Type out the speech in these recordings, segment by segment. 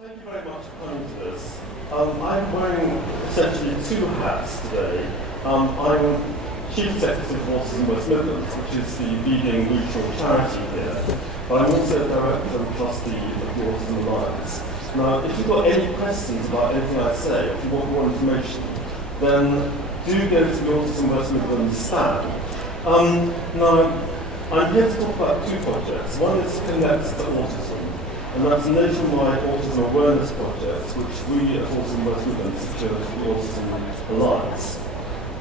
Thank you very much for coming to this. I'm wearing essentially two hats today. I'm Chief Executive of Autism West Midlands, which is the leading mutual charity here. But I'm also Director and Trustee of the Autism Alliance. Now, if you've got any questions about anything I say, or if you want more information, then do go to the Autism West Midlands stand. Now, I'm here to talk about two projects. One is Connect to Autism, and that's a nationwide autism awareness project, which we at Autism West Midlands secure for the Autism Alliance.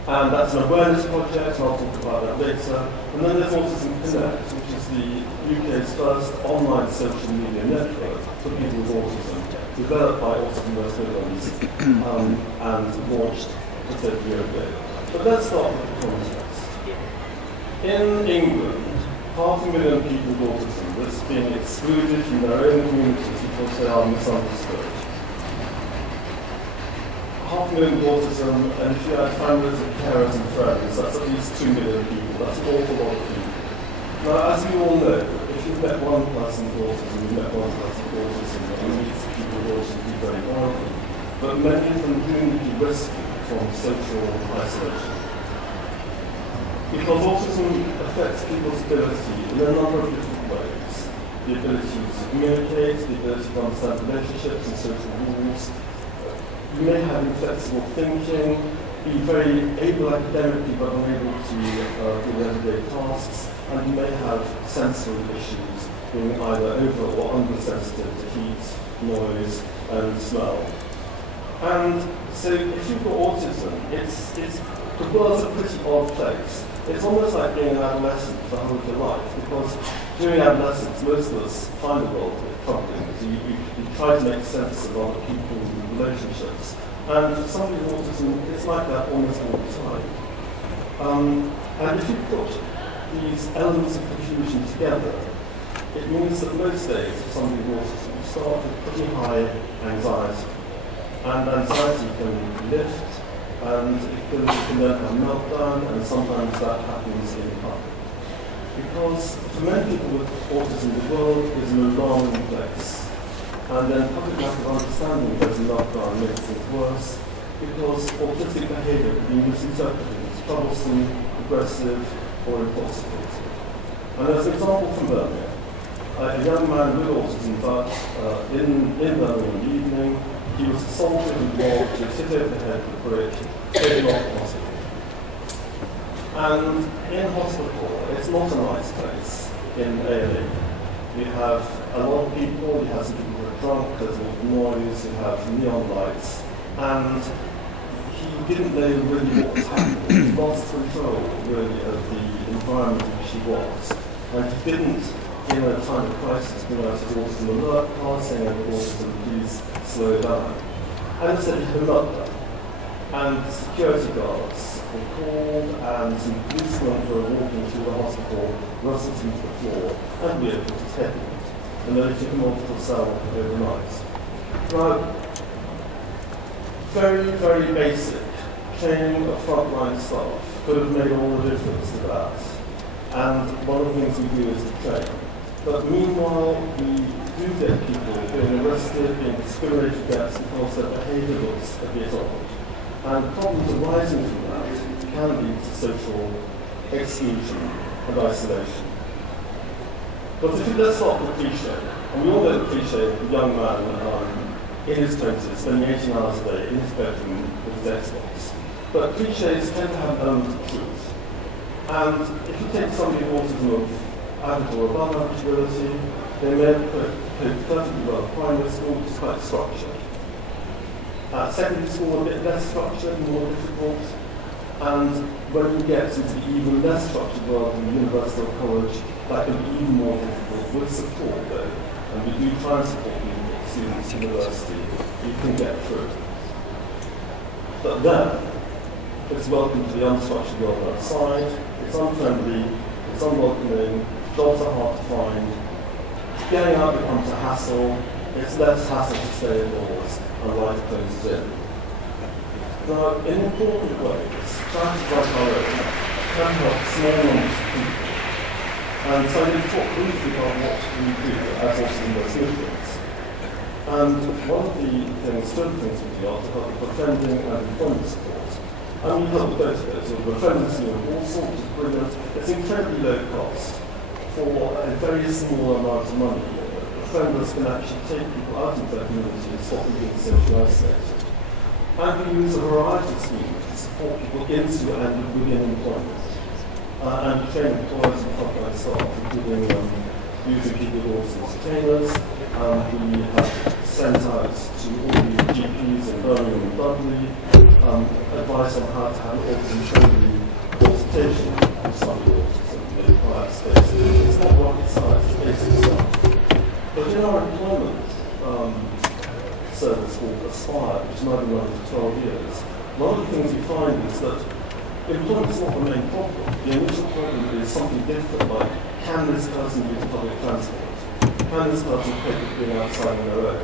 And that's an awareness project, and I'll talk about that later. And then there's Autism Connect, which is the UK's first online social media network for people with autism, developed by Autism West Midlands and launched just over a year ago. But let's start with the context. In England, 500,000 people with autism that's being excluded from their own communities because they are misunderstood. 500,000 with autism, and if you add families and carers and friends, that's at least 2 million people. That's an awful lot of people. Now, as we all know, if you've met one person with autism, you've met one person with autism, and you meet people with autism do very badly. But many of them do need to be rescued from social isolation. Because autism affects people's ability in a number of different ways. The ability to communicate, the ability to understand relationships and social rules. You may have inflexible thinking, be very able academically but unable to do everyday tasks, and you may have sensory issues, being either over or undersensitive to heat, noise, and smell. And so if you've got autism, the world's a pretty odd place. It's almost like being an adolescent for the whole of your life, because during adolescence, most of us find the world a bit troubling. You try to make sense of other people and relationships. And for somebody with autism, it's like that almost all the time. And if you put these elements of confusion together, it means that most days for somebody with autism, you start with pretty high anxiety. And anxiety can lift, and it can then have a meltdown, and sometimes that happens in public. Because for many people with autism, the world is an alarming place. And then public lack of understanding of those meltdown makes things worse, because autistic behaviour can be misinterpreted as troublesome, aggressive, or impulsive. And there's an example from Birmingham. A young man with autism that in Birmingham in the evening, he was assaulted and robbed, he was hit over the head with a brick, taken off to hospital. And in hospital, it's not a nice place in A&E. You have a lot of people, you have some people who are drunk, there's a lot of noise, you have neon lights, and he didn't know really what was happening. He lost control, really, of the environment in which he was. And he didn't, in a time of crisis, bring out his autism alert card saying, autism, please slow down. And instead he had a meltdown. And security guards were called, and some policemen were walking through the hospital, rustled him to the floor, and reopened his head. And then they took him off to a cell overnight. Now, very, very basic training of frontline staff could have made all the difference to that. And one of the things we do is to train. But meanwhile, we do get people being arrested, being discriminated against because their behaviour looks a bit odd. And problems arising from that can lead to social exclusion and isolation. But let's start with the cliche. And we all know the cliche of the young man in his 20s spending 18 hours a day in his bedroom with his Xbox. But cliches tend to have an element of truth. And if you take somebody with autism of average or above average ability, they may have coped perfectly well at primary school, which is quite structured. Secondary school, a bit less structured, more difficult. And when you get into the even less structured world in university or college, that can be even more difficult with support though. And we do try and support people, students in university, you can get through. But then, it's welcome to the unstructured world outside, it's unfriendly, it's unwelcoming, jobs are hard to find, getting out becomes a hassle, it's less hassle to stay indoors, and life closes in. Now, in important ways, charities like our own can help small numbers of people. And so I'm going to talk briefly about what we do as Autism West Midlands. And one of the things, two of the things we do are to help with befriending and employment support. And we help with both of those. So befriending scheme all sorts is brilliant. It's incredibly low cost. For a very small amount of money, befrienders can actually take people out of their community and stop them being socially isolated. And we use a variety of schemes to support people into and within employment. And we train employers and frontline staff, including using people with autism as trainers. We have sent out to all the GPs in Birmingham and Dudley advice on how to have autism-friendly consultation with somebody with autism in a quiet space. It's not rocket science, it's basic stuff. But in our employment service called Aspire, which has now been running for 12 years, one of the things we find is that employment is not the main problem. The initial problem is something different, like can this person use public transport? Can this person cope with being outside on their own?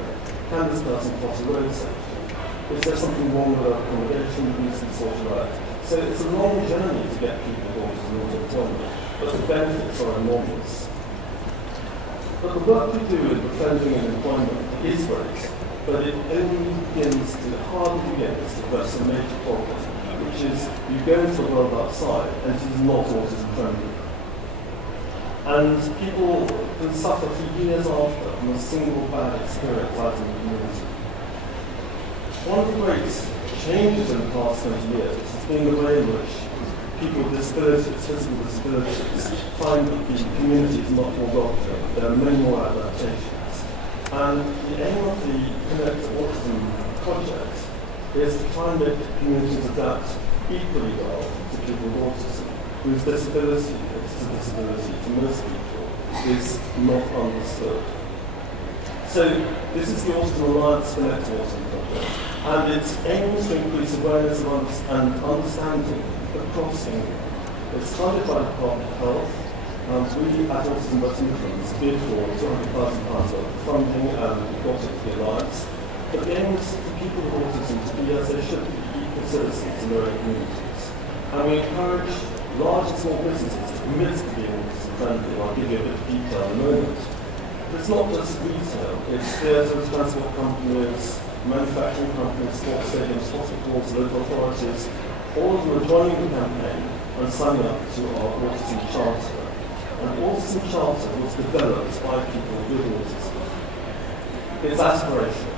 Can this person cross a road safely? Is there something wrong with their accommodation use and social out? So it's a long journey to get people with autism into employment, but the benefits are enormous. But the work we do in befriending and employment is great, but it only begins to, hardly begins to address a major problem, which is you go into the world outside and it is not autism friendly. And people can suffer for years after from a single bad experience out in the community. One of the great changes in the past 20 years has been the way in which people with disabilities, physical disabilities, find that the community is much more welcoming. There are many more adaptations. And the aim of the Connect Autism project is to try and make communities adapt equally well to people with autism, whose disability, it's a disability for most people, is not understood. So this is the Autism Alliance Connect Autism project, and it aims to increase awareness and understanding across England. It's funded by the Department of Health. We at Autism Midlands bid for £200,000 worth of funding and we got it for the Alliance. But the aim is for people with autism to be as they should be, equal citizens in their own communities. And we encourage large and small businesses to commit to being autism friendly. I'll give you a bit of detail in a moment. But it's not just retail, it's theatres, transport companies, manufacturing companies, sports stadiums, hospitals, local authorities. All of them are joining the campaign and signing up to our Autism Charter. And Autism Charter was developed by people with autism. It's aspirational.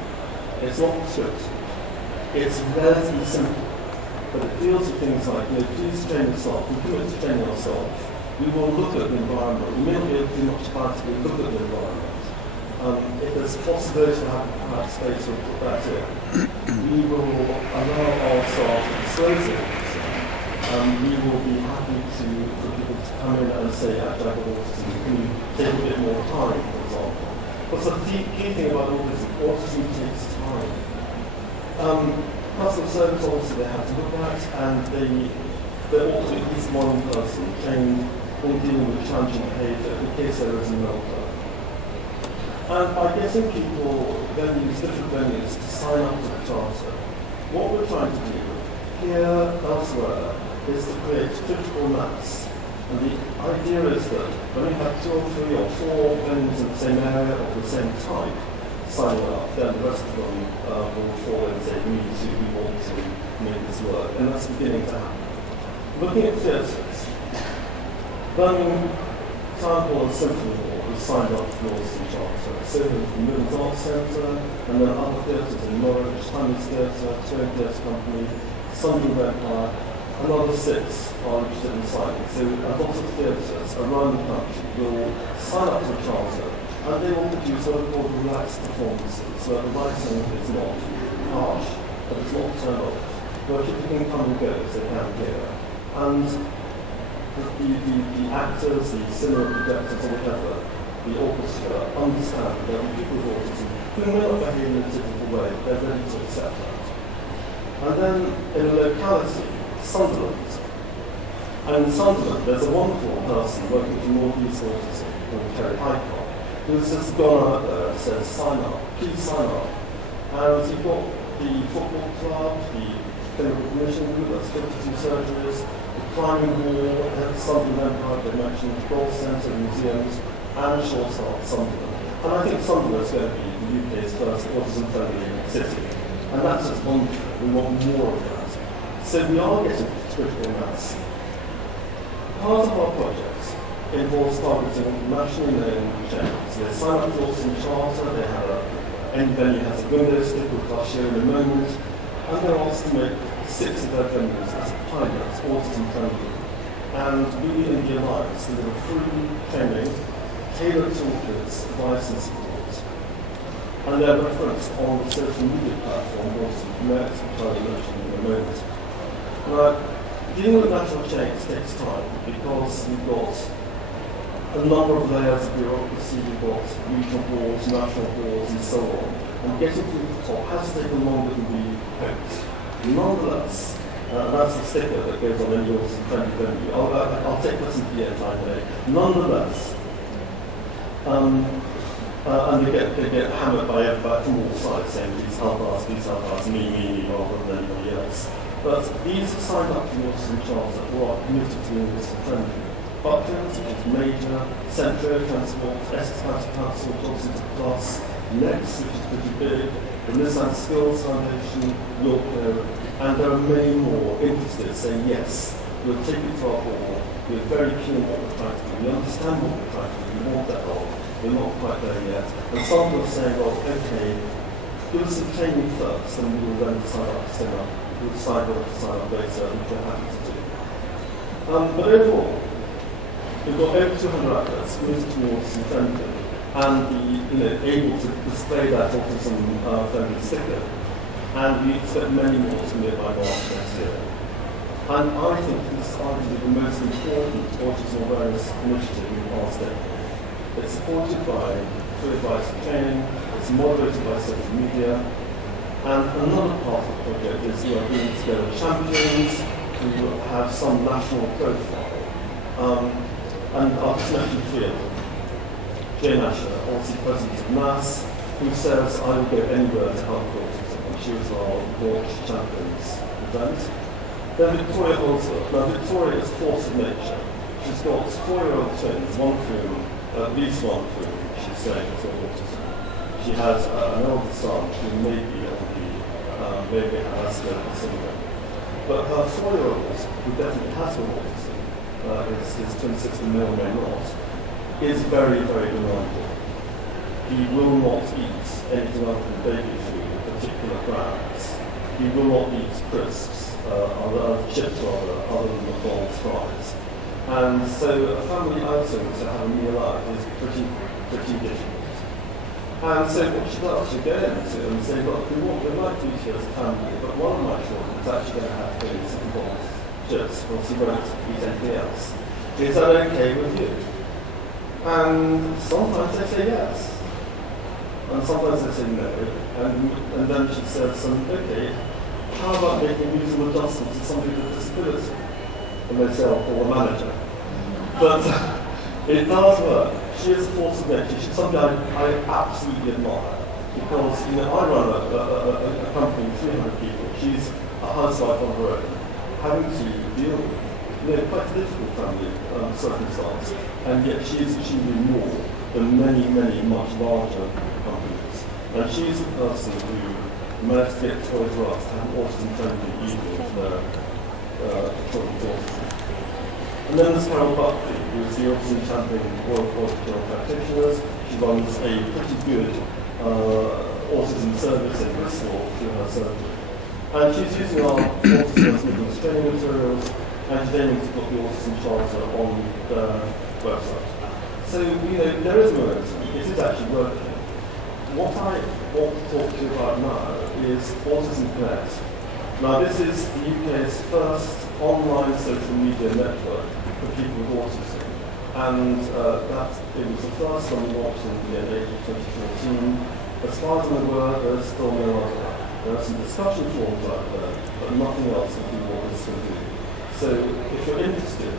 It's not prescriptive. It's relatively simple. But it deals with things like, please train yourself. We commit to training ourselves. We will look at the environment. We may not be able to do much about it, but we look at the environment. If there's a possibility to have space, we'll put that in. We will allow our staff to disclose it. We will be happy for people to come in and say, actually, I have autism. Can you take a bit more time, for example? What's the key thing about autism? Autism takes time. Customer service obviously they have to look at, and there ought to be at least one person trained in dealing with challenging behaviour in case there is a meltdown. And by getting people, venues, different venues to sign up to the charter, what we're trying to do here, elsewhere, is to create critical mass. And the idea is that when we have 2 or 3 or 4 venues in the same area of the same type signing up, then the rest of them will fall and say, we want to make this work. And that's beginning to happen. Looking at theatres, Birmingham Town Hall and Symphony Hall has signed up to the Autism Charter. So the Midlands Arts Centre, and then other theatres in Norwich, Timeless Theatre, Tone Theatre Company, Sunderland Empire, another 6 are interested in signing. So a lot of theatres around the country will sign up to the charter, and they will produce what are called relaxed performances, where the writing is not harsh, but it's not turned off, where people can come and go as they can here. And the actors, the cinema projectors, or whatever, the orchestra, understand that there are people with autism who may not behave in a typical way, they're ready to accept that. And then in a locality, Sunderland. And in Sunderland, there's a wonderful person working for North East Autism called Terry Highcott, who's just gone out there and says, sign up, please sign up. And you've got the football club, the clinical commission group, that's 52 surgeries, the climbing wall, Sunderland Empire, they mentioned, golf centre, museums, and Short Start Sunderland. And I think Sunderland is going to be the UK's first autism-friendly city. And that's just wonderful. We want more of that. So we are getting critical mass. Part of our project involves targeting nationally known chains. They sign up to the Autism Charter, they have any venue has a window stick or I'll show in a moment, and they're asked to make 6 of their venues as pilots, autism-friendly. And we in the Alliance deliver free training, tailored toolkits, advice and support. And they're referenced on the social media platform Autism Connect, which I will mention in a moment. Now, dealing with national chains takes time because we've got a number of layers of bureaucracy, we've got regional boards, national boards, and so on. And getting to the top has taken longer than we hoped. Nonetheless, that's the sticker that goes on any autism-friendly venue. I'll take this into the end, I may. Nonetheless, and they get hammered by everybody from all sides, saying please help us, me, rather than anybody else. But these have signed up to the Autism Charter who are committed to being autism-friendly. Butlins, which is major, Centro Transport, Essex County Council, Johnson Plus, Next, which is pretty big, the Nissan Skills Foundation, Yorkco, and there are many more interested saying yes, we'll take it to our board, we're very keen on what we're trying to do, we understand what we're trying to do, we want that help, we're not quite there yet. And some will say, well, okay, give us some training first, and we will then decide what to sign up. We'll decide what to sign up later, which we're happy to do. But overall, we've got over 200 outlets committed to autism-friendly, and able to display that autism-friendly sticker. And we expect many more to be by March next year. And I think this is arguably the most important autism awareness initiative in the past decade. It's supported by free advice and training, it's moderated by social media, and another part of the project is we are bringing together champions who have some national profile. And I'll just mention 3 of them. Jane Asher, obviously President of NAS, who says, I will go anywhere to help autism, and she was our launch champions event. Then Victoria Holdsworth. Now Victoria is force of nature. She's got 4-year-old twins, one of whom, at least one of whom, she's saying is autism. She has an elder son who may be on the maybe has syndrome. But her 4-year-old, who definitely has autism, his twin sister may or may not, is very, very demanding. He will not eat anything other than baby food, particular brands. He will not eat crisps, chips other than McDonald's fries. And so a family outing to have a meal out is pretty difficult. And so what she does, she goes into and say, look, we like to eat here as a family, but one of my children is actually going to have to eat some McDonald's chips, because he won't eat anything else. Is that okay with you? And sometimes they say yes. And sometimes they say no. And then she says, okay, how about making reasonable adjustments to somebody with a disability? And they say, I'll call a manager. But it does work. She is a force of nature. She's something I absolutely admire. Because I run a company with 300 people. She's a housewife on her own, having to deal with quite a difficult family circumstance. And yet she's achieving more than many, many much larger companies. And she's the person who managed to get Toys R Us to have autism-friendly evening for their children's autism. And then there's Carol Buckley, who is the Autism Champion Royal College of General Practitioners. She runs a pretty good autism service in Bristol through her surgery. And she's using our autism training materials, and she's aiming to put the Autism Charter on their website. So, there is momentum. It is actually working. What I want to talk to you about now is Autism Connect. Now, this is the UK's first online social media network for people with autism. And it was the first one we launched in April 2014. As far as I'm aware, there's still no other. There are some discussion forums out there, but nothing else that people want us to do. So if you're interested,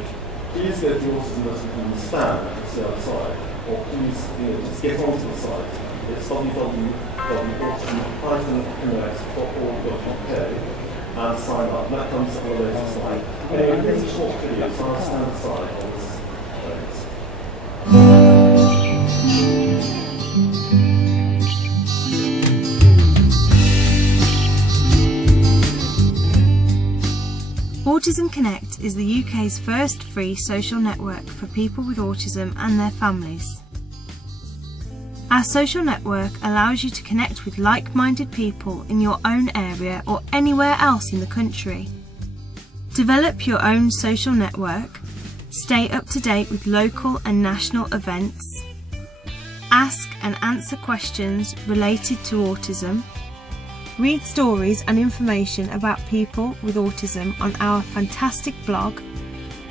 please go to the Autism Alliance stand you can see outside, or please just get onto the site. It's www.autism-connect.org.uk and sign up. That comes on the later slide. Anyway, here's a short video, so I'll stand aside on this. Thanks. Connect is the UK's first free social network for people with autism and their families. Our social network allows you to connect with like-minded people in your own area or anywhere else in the country. Develop your own social network, stay up to date with local and national events, ask and answer questions related to autism, read stories and information about people with autism on our fantastic blog,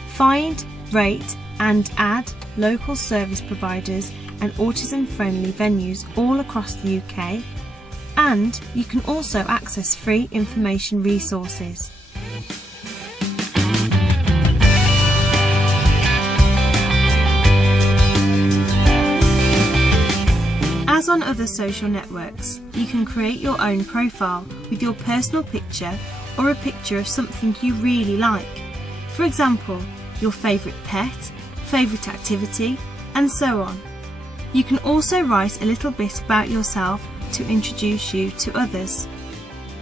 find, rate and add local service providers and autism-friendly venues all across the UK, and you can also access free information resources. As on other social networks, you can create your own profile with your personal picture or a picture of something you really like. For example, your favourite pet, favourite activity, and so on. You can also write a little bit about yourself to introduce you to others.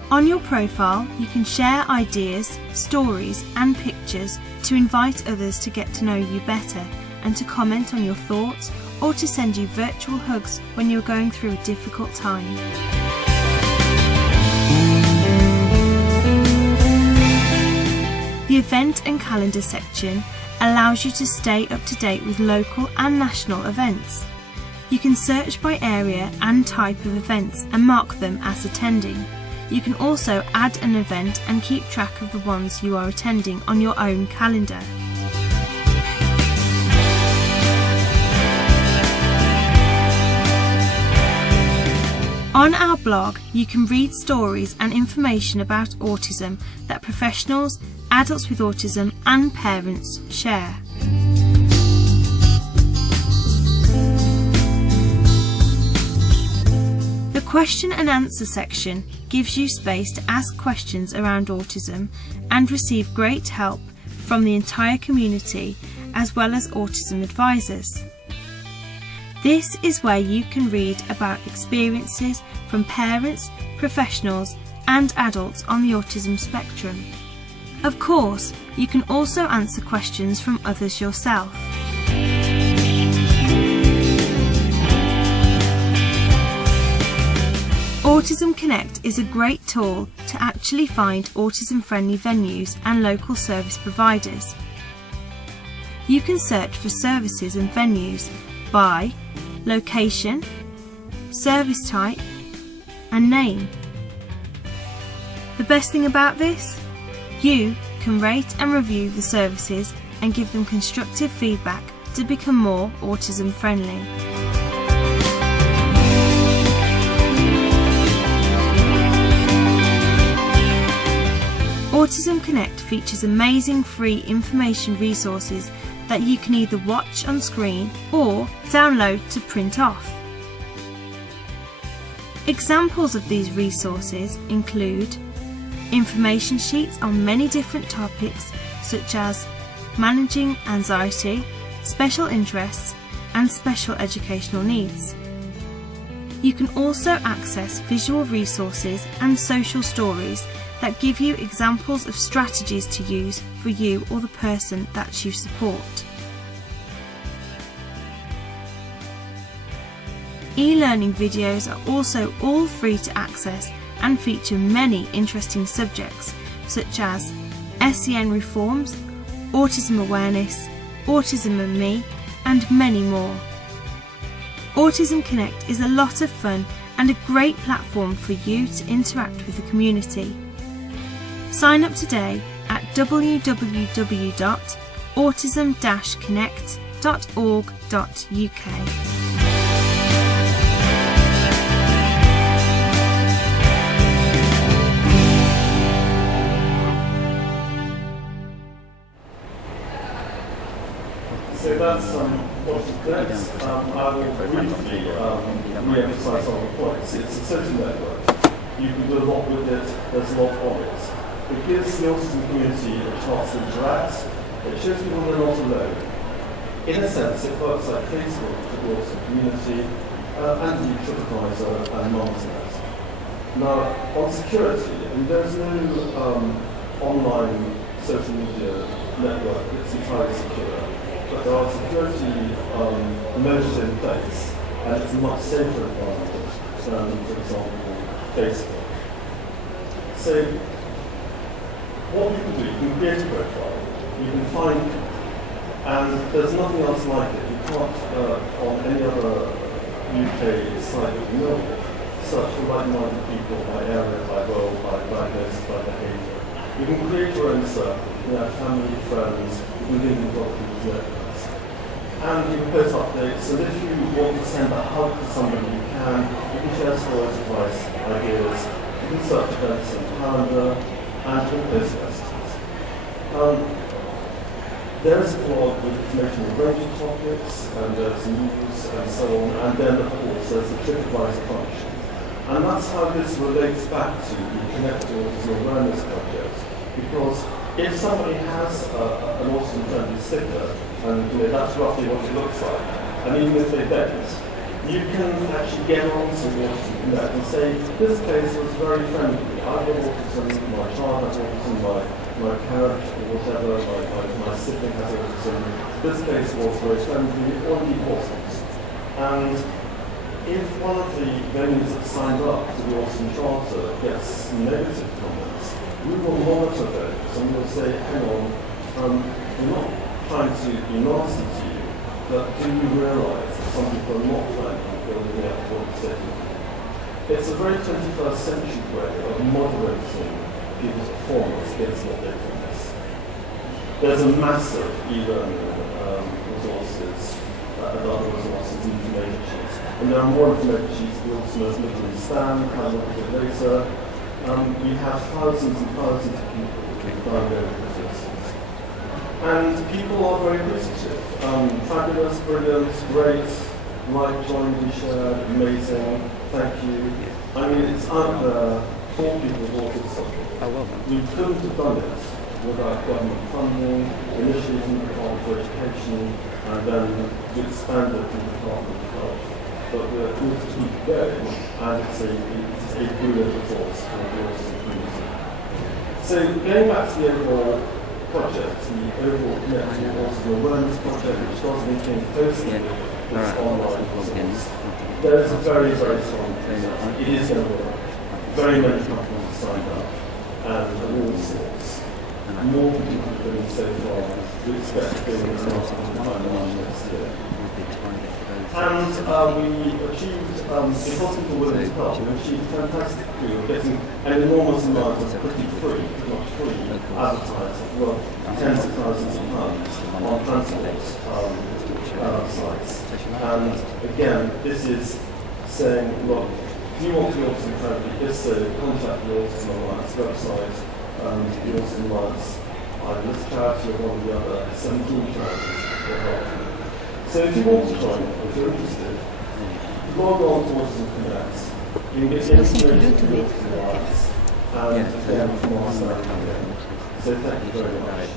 On your profile, you can share ideas, stories, and pictures to invite others to get to know you better and to comment on your thoughts or to send you virtual hugs when you're going through a difficult time. The event and calendar section allows you to stay up to date with local and national events. You can search by area and type of events and mark them as attending. You can also add an event and keep track of the ones you are attending on your own calendar. On our blog, you can read stories and information about autism that professionals, adults with autism and parents share. The question and answer section gives you space to ask questions around autism and receive great help from the entire community as well as autism advisors. This is where you can read about experiences from parents, professionals and adults on the autism spectrum. Of course, you can also answer questions from others yourself. Autism Connect is a great tool to actually find autism-friendly venues and local service providers. You can search for services and venues by location, service type and name. The best thing about this? You can rate and review the services and give them constructive feedback to become more autism friendly. Autism Connect features amazing free information resources that you can either watch on screen or download to print off. Examples of these resources include information sheets on many different topics such as managing anxiety, special interests and special educational needs. You can also access visual resources and social stories that give you examples of strategies to use for you or the person that you support. E-learning videos are also all free to access and feature many interesting subjects such as SEN reforms, autism awareness, autism and me, and many more. Autism Connect is a lot of fun and a great platform for you to interact with the community. Sign up today at www.autism-connect.org.uk. So that's Autism Connect. I will briefly re-emphasise on the points. It's a social network. You can do a lot with it, there's a lot on it. It gives the autism community a chance to interact. It shows people they're not alone. In a sense, it works like Facebook for the autism community and the TripAdvisor and Mumsnet. Now, on security, there's no online social media network that's entirely secure, but there are security measures in place, and it's a much safer environment than, for example, Facebook. So, what you can do, you can create a profile, you can find people, and there's nothing else like it. You can't, on any other UK site that you know of, search for like-minded people by area, by role, by diagnosis, by behaviour. You can create your own circle. You can have family, friends, you can link into other people's networks. And you can post updates, and if you want to send a hug to somebody, you can share stories, advice, ideas, you can search events in the calendar, and you can post messages. There is a blog with information on a range of topics, and there's news and so on, and then of course there's the TripAdvisor function. And that's how this relates back to the Connect Autism Awareness Project, because if somebody has an autism-friendly sticker, and that's roughly what it looks like, and even if they don't, you can actually get onto Autism Connect and say, this place was very friendly. I have autism, my child has autism, my parent or whatever, my sibling has autism. This place was very friendly, it only wasn't. And if one of the venues that signed up to the Autism Charter gets negative comments, we will monitor those and we'll say, hang on, we're not trying to be nasty to you, but do you realise that some people are not friendly building up what you're saying? It's a very 21st century way of moderating people's performance against what they promise. There's a massive e-learning resources and other resources, information sheets. And there are more information sheets for Autism Midlands stand, have a look at it later. We have thousands and thousands of people downloading resources. And people are very appreciative. Fabulous, brilliant, great, like, join, be shared, amazing, thank you. I mean, it's out there for people with autism. We couldn't have done it without government funding, initially from the Department for Education, and then we expanded from the Department of Health. But we're able to keep going, and it's a brilliant resource for the autism community. So going back to the overall project, the overall Connecting Autism Awareness Project, which does link closely with this online resource, there is a very, very strong process. It is going to work. Very many companies have signed up, and of all sorts. More people have been so far. We expect being in the March next year. And we achieved, because people were willing to help, we achieved fantastically. We're getting an enormous amount of pretty much free advertising, well, tens of thousands of pounds on transport sites. And again, this is saying, look, do you want to be autism friendly? If so, contact the Autism Alliance website, the Autism Alliance, either this charity or one of the other 17 charities will help you. So if you want to join, if you're interested, log on to Autism Connect. You can get information from the Autism Alliance and again from our site. So thank you very much.